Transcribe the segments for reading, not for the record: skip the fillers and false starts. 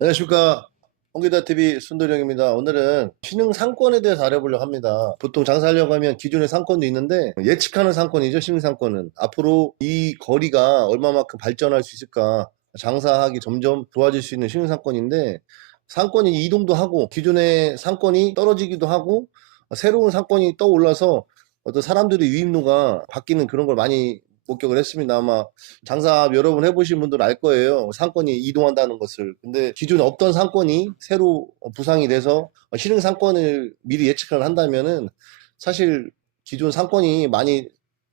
안녕하십니까. 홍기다TV 순도령입니다. 오늘은 신흥 상권에 대해서 알아보려고 합니다. 보통 장사하려고 하면 기존의 상권도 있는데 예측하는 상권이죠. 신흥 상권은. 앞으로 이 거리가 얼마만큼 발전할 수 있을까. 장사하기 점점 좋아질 수 있는 신흥 상권인데 상권이 이동도 하고 기존의 상권이 떨어지기도 하고 새로운 상권이 떠올라서 어떤 사람들의 유입로가 바뀌는 그런 걸 많이 목격을 했습니다. 아마 장사 여러 번 해보신 분들 알 거예요. 상권이 이동한다는 것을. 근데 기존에 없던 상권이 새로 부상이 돼서 신흥 상권을 미리 예측을 한다면은 사실 기존 상권이 많이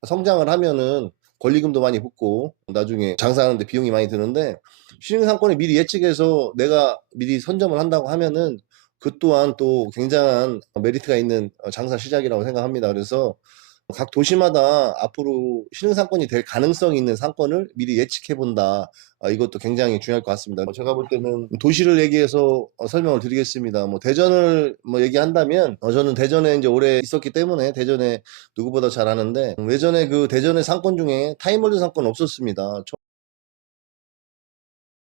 성장을 하면은 권리금도 많이 붙고 나중에 장사하는데 비용이 많이 드는데 신흥 상권을 미리 예측해서 내가 미리 선점을 한다고 하면은 그 또한 또 굉장한 메리트가 있는 장사 시작이라고 생각합니다. 그래서 각 도시마다 앞으로 신흥 상권이 될 가능성이 있는 상권을 미리 예측해 본다. 이것도 굉장히 중요할 것 같습니다. 제가 볼 때는 도시를 얘기해서 설명을 드리겠습니다. 뭐 대전을 뭐 얘기한다면 저는 대전에 이제 오래 있었기 때문에 대전에 누구보다 잘 아는데 예전에 그 대전의 상권 중에 타임월드 상권 없었습니다.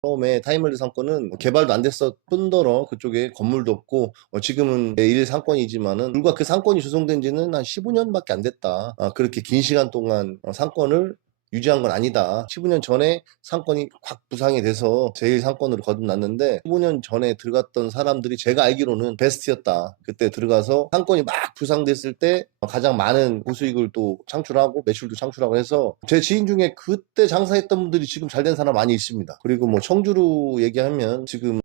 처음에 타임월드 상권은 개발도 안 됐을 뿐더러 그쪽에 건물도 없고 지금은 일 상권이지만은 불과 그 상권이 조성된 지는 한 15년밖에 안 됐다. 그렇게 긴 시간 동안 상권을 유지한 건 아니다. 15년 전에 상권이 확 부상이 돼서 제일 상권으로 거듭났는데 15년 전에 들어갔던 사람들이 제가 알기로는 베스트였다. 그때 들어가서 상권이 막 부상됐을 때 가장 많은 고수익을 또 창출하고 매출도 창출하고 해서 제 지인 중에 그때 장사했던 분들이 지금 잘 된 사람 많이 있습니다. 그리고 뭐 청주로 얘기하면 지금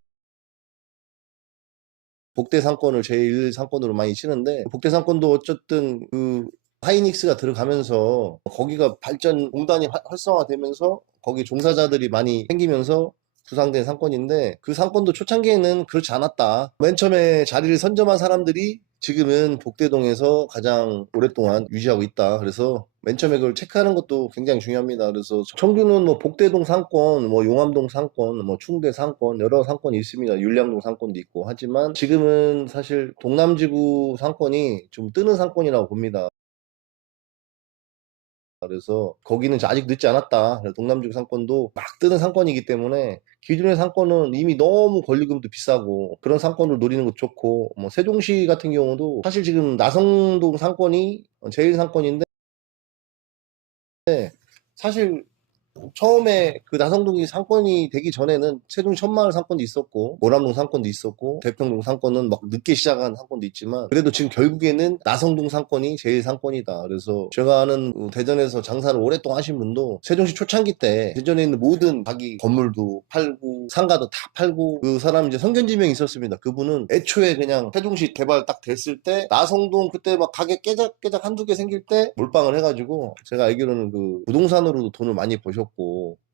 복대 상권을 제일 상권으로 많이 치는데 복대 상권도 어쨌든 그 하이닉스가 들어가면서 거기가 발전 공단이 활성화되면서 거기 종사자들이 많이 생기면서 구상된 상권인데 그 상권도 초창기에는 그렇지 않았다. 맨 처음에 자리를 선점한 사람들이 지금은 복대동에서 가장 오랫동안 유지하고 있다. 그래서 맨 처음에 그걸 체크하는 것도 굉장히 중요합니다. 그래서 청주는 뭐 복대동 상권, 뭐 용암동 상권, 뭐 충대 상권 여러 상권이 있습니다. 율량동 상권도 있고 하지만 지금은 사실 동남지구 상권이 좀 뜨는 상권이라고 봅니다. 그래서 거기는 아직 늦지 않았다. 그래서 동남지구 상권도 막 뜨는 상권이기 때문에 기존의 상권은 이미 너무 권리금도 비싸고 그런 상권을 노리는 것도 좋고 뭐 세종시 같은 경우도 사실 지금 나성동 상권이 제일 상권인데 사실 처음에 그 나성동이 상권이 되기 전에는 세종 천마을 상권도 있었고 모람동 상권도 있었고 대평동 상권은 막 늦게 시작한 상권도 있지만 그래도 지금 결국에는 나성동 상권이 제일 상권이다. 그래서 제가 아는 대전에서 장사를 오랫동안 하신 분도 세종시 초창기 때 대전에 있는 모든 자기 건물도 팔고 상가도 다 팔고 그 사람 이제 성견지명이 있었습니다. 그분은 애초에 그냥 세종시 개발 딱 됐을 때 나성동 그때 막 가게 깨작깨작 한두 개 생길 때 몰빵을 해가지고 제가 알기로는 그 부동산으로도 돈을 많이 버셨고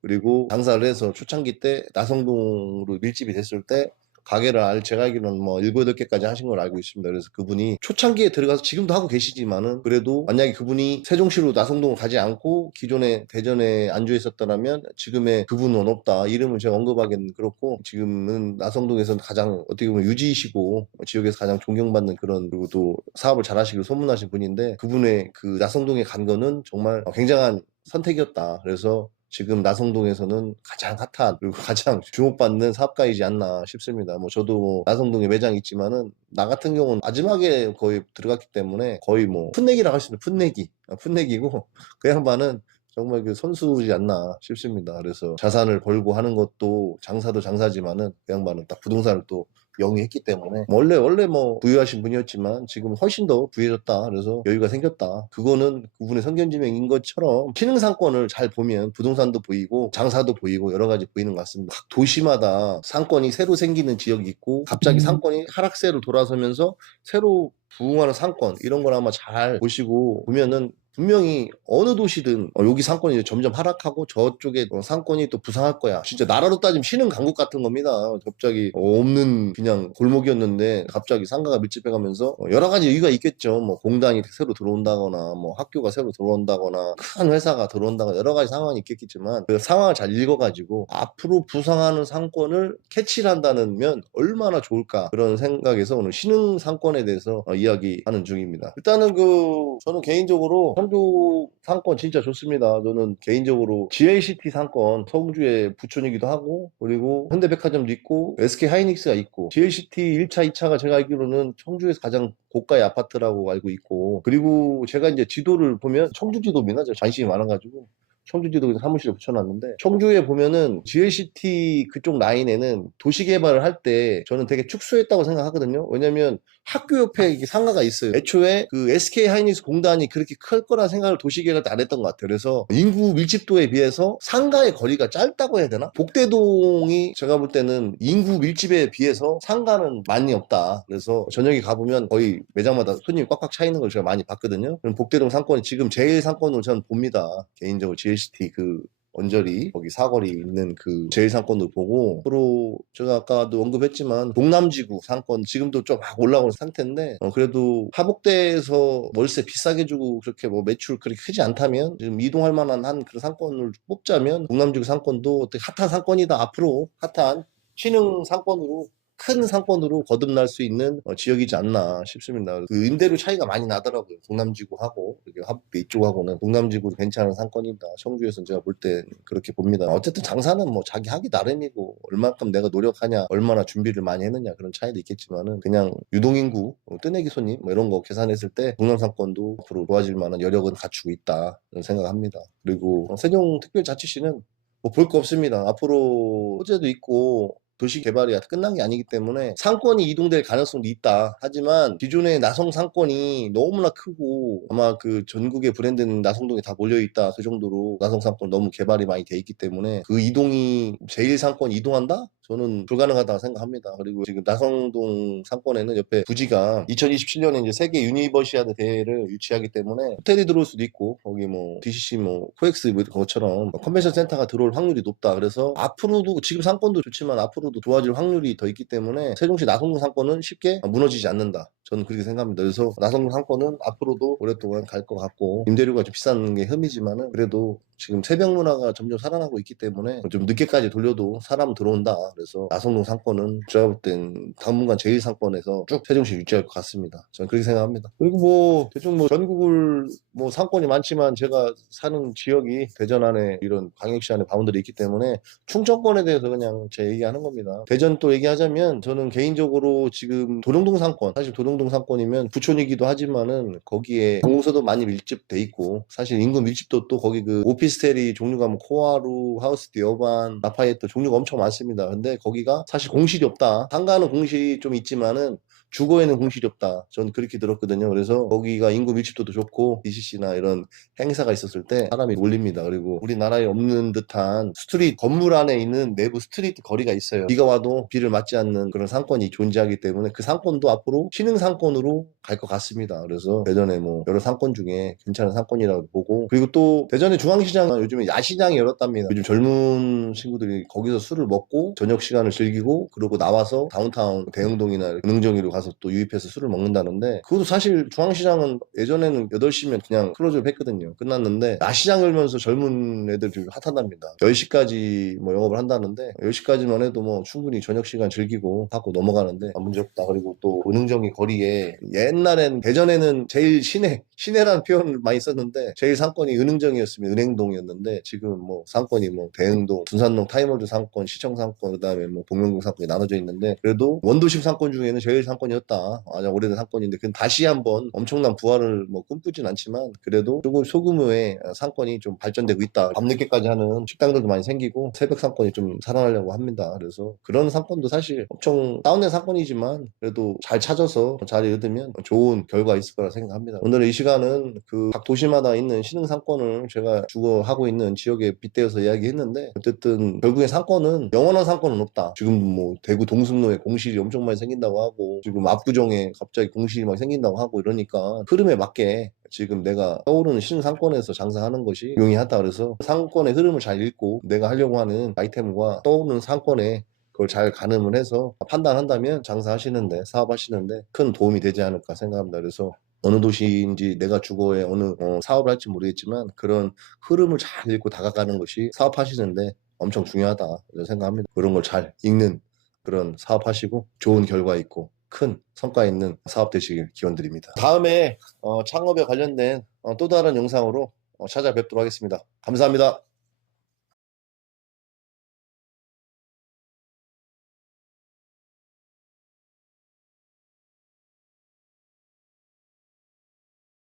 그리고 장사를 해서 초창기 때 나성동으로 밀집이 됐을 때 가게를 제가 알기로는 뭐 7, 8개까지 하신 걸 알고 있습니다. 그래서 그분이 초창기에 들어가서 지금도 하고 계시지만은 그래도 만약에 그분이 세종시로 나성동을 가지 않고 기존에 대전에 안주해 있었더라면 지금의 그분은 없다. 이름을 제가 언급하기는 그렇고 지금은 나성동에서는 가장 어떻게 보면 유지이시고 지역에서 가장 존경받는 그런 그리고 또 사업을 잘 하시기로 소문나신 분인데 그분의 그 나성동에 간 거는 정말 굉장한 선택이었다. 그래서 지금 나성동에서는 가장 핫한 그리고 가장 주목받는 사업가이지 않나 싶습니다. 뭐 저도 뭐 나성동에 매장이 있지만은 나 같은 경우는 마지막에 거의 들어갔기 때문에 거의 뭐 풋내기라고 할 수 있는 풋내기 풋내기고 그 양반은 정말 그 선수지 않나 싶습니다. 그래서 자산을 벌고 하는 것도 장사도 장사지만은 그 양반은 딱 부동산을 또 영위했기 때문에 원래 뭐 부유하신 분이었지만 지금 훨씬 더 부유해졌다. 그래서 여유가 생겼다. 그거는 그분의 성견지명인 것처럼 신흥 상권을 잘 보면 부동산도 보이고 장사도 보이고 여러 가지 보이는 것 같습니다. 각 도시마다 상권이 새로 생기는 지역이 있고 갑자기 상권이 하락세로 돌아서면서 새로 부흥하는 상권 이런 걸 아마 잘 보시고 보면은 분명히 어느 도시든 여기 상권이 점점 하락하고 저쪽에 상권이 또 부상할 거야. 진짜 나라로 따지면 신흥 강국 같은 겁니다. 갑자기 없는 그냥 골목이었는데 갑자기 상가가 밀집해가면서 여러 가지 이유가 있겠죠. 뭐 공단이 새로 들어온다거나 뭐 학교가 새로 들어온다거나 큰 회사가 들어온다거나 여러 가지 상황이 있겠지만 그 상황을 잘 읽어가지고 앞으로 부상하는 상권을 캐치를 한다면 얼마나 좋을까 그런 생각에서 오늘 신흥 상권에 대해서 이야기하는 중입니다. 일단은 그 저는 개인적으로 상도 상권 진짜 좋습니다. 저는 개인적으로 GLCT 상권, 성주의 부촌이기도 하고, 그리고 현대백화점도 있고, SK하이닉스가 있고, GLCT 1차, 2차가 제가 알기로는 청주에서 가장 고가의 아파트라고 알고 있고, 그리고 제가 이제 지도를 보면 청주지도입니다. 제가 관심이 많아가지고. 청주지도 사무실에 붙여놨는데, 청주에 보면은 GLCT 그쪽 라인에는 도시개발을 할 때 저는 되게 축소했다고 생각하거든요. 왜냐면 학교 옆에 이게 상가가 있어요. 애초에 그 SK 하이닉스 공단이 그렇게 클 거란 생각을 도시계획을 안 했던 것 같아요. 그래서 인구 밀집도에 비해서 상가의 거리가 짧다고 해야 되나? 복대동이 제가 볼 때는 인구 밀집에 비해서 상가는 많이 없다. 그래서 저녁에 가보면 거의 매장마다 손님이 꽉꽉 차 있는 걸 제가 많이 봤거든요. 그럼 복대동 상권이 지금 제일 상권으로 저는 봅니다. 개인적으로 GLCT 그 언저리 거기 사거리 있는 그 제일상권도 보고, 앞으로 제가 아까도 언급했지만 동남지구 상권 지금도 좀 막 올라오는 상태인데, 그래도 하복대에서 월세 비싸게 주고 그렇게 뭐 매출 그렇게 크지 않다면 지금 이동할 만한 한 그런 상권을 뽑자면 동남지구 상권도 되게 핫한 상권이다. 앞으로 핫한 신흥 상권으로, 큰 상권으로 거듭날 수 있는 지역이지 않나 싶습니다. 그 임대료 차이가 많이 나더라고요. 동남지구하고 이렇게 하북대 이쪽하고는 동남지구도 괜찮은 상권이다. 청주에서는 제가 볼 때 그렇게 봅니다. 어쨌든 장사는 뭐 자기 하기 나름이고, 얼마큼 내가 노력하냐, 얼마나 준비를 많이 했느냐, 그런 차이도 있겠지만은 그냥 유동인구, 뜨내기 손님 뭐 이런 거 계산했을 때 동남 상권도 앞으로 좋아질 만한 여력은 갖추고 있다 생각합니다. 그리고 세종특별자치시는 뭐 볼 거 없습니다. 앞으로 호재도 있고 도시 개발이 끝난 게 아니기 때문에 상권이 이동될 가능성도 있다. 하지만 기존의 나성 상권이 너무나 크고 아마 그 전국의 브랜드는 나성동에 다 몰려있다. 그 정도로 나성 상권 너무 개발이 많이 돼 있기 때문에 그 이동이 제일 상권이 이동한다? 저는 불가능하다고 생각합니다. 그리고 지금 나성동 상권에는 옆에 부지가 2027년에 이제 세계 유니버시아드 대회를 유치하기 때문에 호텔이 들어올 수도 있고, 거기 뭐 DCC 뭐 코엑스 뭐 것처럼 컨벤션 센터가 들어올 확률이 높다. 그래서 앞으로도 지금 상권도 좋지만 앞으로도 좋아질 확률이 더 있기 때문에 세종시 나성동 상권은 쉽게 무너지지 않는다. 저는 그렇게 생각합니다. 그래서 나성동 상권은 앞으로도 오랫동안 갈 것 같고, 임대료가 좀 비싼 게 흠이지만은 그래도 지금 새벽 문화가 점점 살아나고 있기 때문에 좀 늦게까지 돌려도 사람 들어온다. 그래서 나성동 상권은 제가 볼 땐 당분간 제일 상권에서 쭉 세종시 유지할 것 같습니다. 저는 그렇게 생각합니다. 그리고 뭐 대충 뭐 전국을 뭐 상권이 많지만 제가 사는 지역이 대전 안에 이런 광역시 안에 바운더리 있기 때문에 충청권에 대해서 그냥 제 얘기하는 겁니다. 대전 또 얘기하자면 저는 개인적으로 지금 도령동 상권, 사실 도령동 상권이면 부촌이기도 하지만은 거기에 공공서도 많이 밀집돼 있고, 사실 인구 밀집도 또 거기 그 오피스텔이 종류가 뭐 코아루, 하우스티, 여반, 라파예트 종류가 엄청 많습니다. 근데 거기가 사실 공실이 없다. 상가는 공실이 좀 있지만은 주거에는 공실이 없다. 저는 그렇게 들었거든요. 그래서 거기가 인구 밀집도도 좋고 DCC나 이런 행사가 있었을 때 사람이 몰립니다. 그리고 우리나라에 없는 듯한 스트릿, 건물 안에 있는 내부 스트리트 거리가 있어요. 비가 와도 비를 맞지 않는 그런 상권이 존재하기 때문에 그 상권도 앞으로 신흥 상권으로 갈 것 같습니다. 그래서 대전에 뭐 여러 상권 중에 괜찮은 상권이라고 보고, 그리고 또 대전의 중앙시장은 요즘에 야시장이 열었답니다. 요즘 젊은 친구들이 거기서 술을 먹고 저녁 시간을 즐기고 그러고 나와서 다운타운 대흥동이나 은흥정리로 가서 또 유입해서 술을 먹는다는데, 그것도 사실 중앙시장은 예전에는 8시면 그냥 클로즈업 했거든요. 끝났는데 야시장 열면서 젊은 애들 좀 핫하답니다. 10시까지 뭐 영업을 한다는데 10시까지만 해도 뭐 충분히 저녁 시간 즐기고 하고 넘어가는데 아무 문제 없다. 그리고 또 은흥정리 거리에 옛날엔 대전에는 제일 시내라는 표현을 많이 썼는데 제일 상권이 은흥정이었으면 은행동이었는데 지금 뭐 상권이 뭐 대흥동, 둔산동 타이머즈 상권, 시청 상권, 그다음에 뭐 복면동 상권이 나눠져 있는데 그래도 원도심 상권 중에는 제일 상권이었다. 아주 오래된 상권인데 그건 다시 한번 엄청난 부활을 뭐 꿈꾸진 않지만 그래도 조금 소규모의 상권이 좀 발전되고 있다. 밤늦게까지 하는 식당들도 많이 생기고 새벽 상권이 좀 살아나려고 합니다. 그래서 그런 상권도 사실 엄청 다운된 상권이지만 그래도 잘 찾아서 자리 얻으면 좋은 결과 있을 거라 생각합니다. 오늘 이 시간은 그 각 도시마다 있는 신흥 상권을 제가 주거하고 있는 지역에 빗대어서 이야기했는데, 어쨌든 결국에 상권은 영원한 상권은 없다. 지금 뭐 대구 동승로에 공실이 엄청 많이 생긴다고 하고 지금 압구정에 갑자기 공실이 막 생긴다고 하고 이러니까 흐름에 맞게 지금 내가 떠오르는 신흥 상권에서 장사하는 것이 용이하다. 그래서 상권의 흐름을 잘 읽고 내가 하려고 하는 아이템과 떠오르는 상권에 그걸 잘 가늠을 해서 판단한다면 장사하시는데, 사업하시는데 큰 도움이 되지 않을까 생각합니다. 그래서 어느 도시인지 내가 주거에 어느 사업을 할지 모르겠지만 그런 흐름을 잘 읽고 다가가는 것이 사업하시는데 엄청 중요하다 생각합니다. 그런 걸 잘 읽는 그런 사업하시고 좋은 결과 있고 큰 성과 있는 사업 되시길 기원드립니다. 다음에 창업에 관련된 또 다른 영상으로 찾아뵙도록 하겠습니다. 감사합니다.